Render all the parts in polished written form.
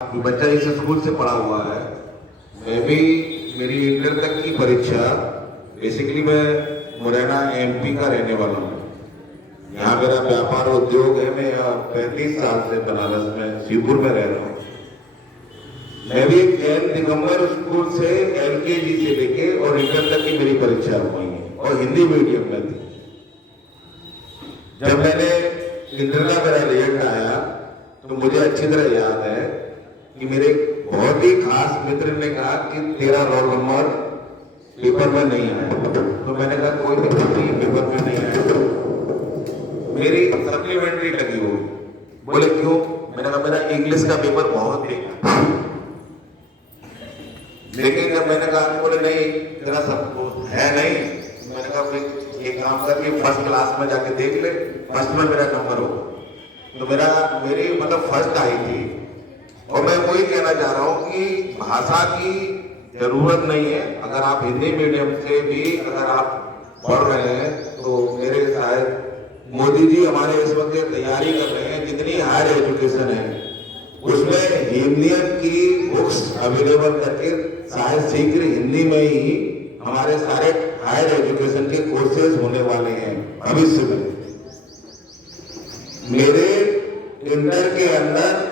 बच्चा इस स्कूल से पढ़ा हुआ है। मैं भी मेरी इंटर तक की परीक्षा बेसिकली मैं मुरैना एमपी का रहने वाला हूँ। यहाँ मेरा व्यापार उद्योग है। मैं 35 साल से बनारस में शिवपुर में रह रहा हूँ। मैं भी जैन दिगंबर स्कूल से LKG से लेके और इंटर तक की मेरी परीक्षा हुई है और हिंदी मीडियम में थी। जब मैंने इंटर का मेरा रिजल्ट आया तो मुझे अच्छी तरह याद है कि मेरे बहुत ही खास मित्र ने कहा कि तेरा रोल नंबर पेपर में नहीं आया। तो मैंने कहा कोई दिक्कत नहीं, पेपर में नहीं आया। मेरी सप्लीमेंट्री लगी हुई। बोले क्यों? मैंने कहा मेरा इंग्लिश का पेपर बहुत बेकार। लेकिन जब मैंने कहा, बोले नहीं तेरा सब है नहीं। मैंने कहा फिर एक काम कर कि फर्स्ट क्लास में जाके देख ले, फर्स्ट में मेरा नंबर हो। तो मेरी मतलब फर्स्ट आई थी। और मैं वही कहना चाह रहा हूँ कि भाषा की जरूरत नहीं है। अगर आप हिंदी मीडियम से भी अगर आप पढ़ रहे हैं तो मेरे शायद मोदी जी हमारे इस वक्त तैयारी कर रहे हैं, जितनी हायर एजुकेशन है उसमें हिंदियन की बुक्स अवेलेबल करके शायद शीघ्र हिंदी में ही हमारे सारे हायर एजुकेशन के कोर्सेज होने वाले हैं भविष्य में। मेरे इंटर के अंदर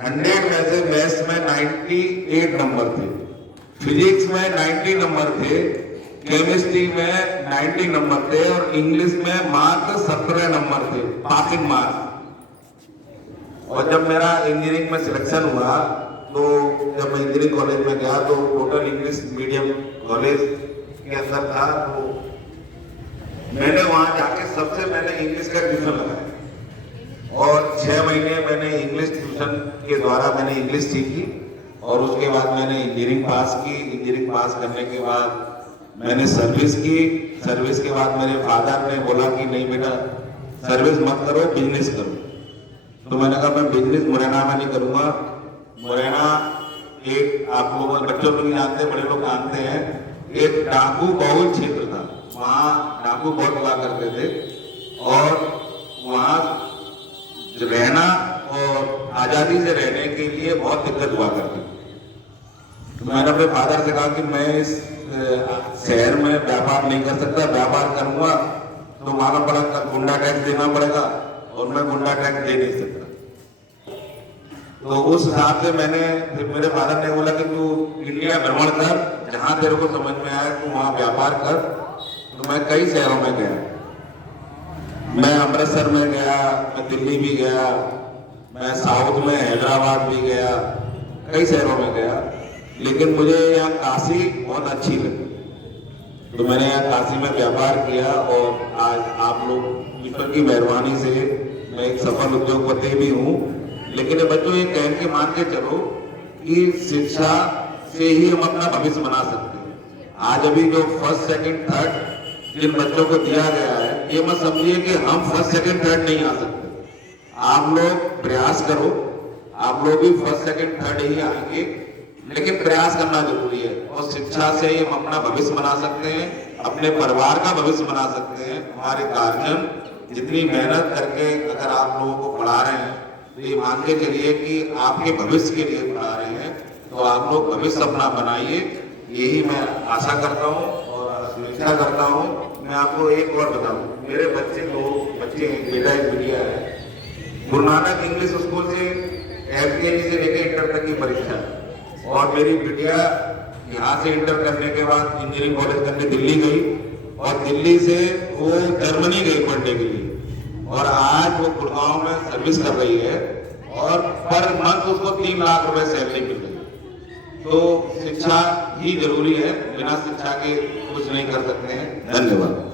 100 में से मैथ्स में 98 नंबर थे, फिजिक्स में 90 नंबर थे, केमिस्ट्री में 90 नंबर थे और इंग्लिश में मात्र 17 नंबर थे पासिंग मार्क्स। और जब मेरा इंजीनियरिंग में सिलेक्शन हुआ तो जब मैं इंजीनियरिंग कॉलेज में गया तो टोटल इंग्लिश मीडियम कॉलेज के अंदर था। तो मैंने वहां जाके सबसे पहले इंग्लिश का ट्यूशन लगाया और 6 महीने मैंने इंग्लिश ट्यूशन के द्वारा मैंने इंग्लिश सीखी। और उसके बाद मैंने इंजीनियरिंग पास की। इंजीनियरिंग पास करने के बाद मैंने सर्विस की। सर्विस के बाद मेरे फादर ने बोला कि नहीं बेटा सर्विस मत करो, बिजनेस करो। तो मैंने कहा मैं बिजनेस मुरैना में नहीं करूँगा। मुरैना एक आप लोग बच्चों को भी जानते हैं, बड़े लोग जानते हैं, एक डाकू बहुल क्षेत्र था। वहाँ डाकू बहुत हुआ करते थे और वहाँ रहना और आजादी से रहने के लिए बहुत दिक्कत हुआ करती। तो मैंने अपने फादर से कहा कि मैं इस शहर में व्यापार नहीं कर सकता, व्यापार करूंगा तो मालूम पड़ा गुंडा टैक्स देना पड़ेगा और मैं गुंडा टैक्स दे नहीं सकता। तो उस हिसाब से फिर मेरे फादर ने बोला कि तू इंडिया भ्रमण कर, जहां तेरे को समझ में आए तू वहां व्यापार कर। तो मैं कई शहरों में गया। मैं अमृतसर में गया, मैं दिल्ली भी गया, मैं साउथ में हैदराबाद भी गया, कई शहरों में गया। लेकिन मुझे यहाँ काशी बहुत अच्छी लगी। तो मैंने यहाँ काशी में व्यापार किया और आज आप लोग ईश्वर की मेहरबानी से मैं एक सफल उद्योगपति भी हूँ। लेकिन बच्चों ये कह के मान के चलो कि शिक्षा से ही हम अपना भविष्य बना सकते हैं। आज अभी जो फर्स्ट सेकंड थर्ड जिन बच्चों को दिया गया है, ये मत समझिए कि हम फर्स्ट सेकंड थर्ड नहीं आ सकते। आप लोग प्रयास करो, आप लोग भी फर्स्ट सेकंड थर्ड ही आएंगे, लेकिन प्रयास करना जरूरी है। और शिक्षा से ही हम अपना भविष्य बना सकते हैं, अपने परिवार का भविष्य बना सकते हैं। हमारे गार्जियन जितनी मेहनत करके अगर आप लोगों को पढ़ा रहे हैं तो ये मान के चलिए कि आपके भविष्य के लिए पढ़ा रहे हैं। तो आप लोग भविष्य अपना बनाइए, यही मैं आशा करता हूँ और अपेक्षा करता हूँ। मैं आपको एक और बताऊँ, मेरे बच्चे हैं, बेटा एक बिटिया है। गुरु नानक इंग्लिश स्कूल से LKG से लेकर इंटर तक की परीक्षा। और मेरी बिटिया यहाँ से इंटर करने के बाद इंजीनियरिंग कॉलेज करने दिल्ली गई और दिल्ली से वो जर्मनी गई पढ़ने के लिए। और आज वो गुड़गांव में सर्विस कर रही है और पर मंथ उसको 3 लाख रुपए सैलरी मिल रही है। तो शिक्षा ही जरूरी है, बिना शिक्षा के कुछ नहीं कर सकते हैं। धन्यवाद।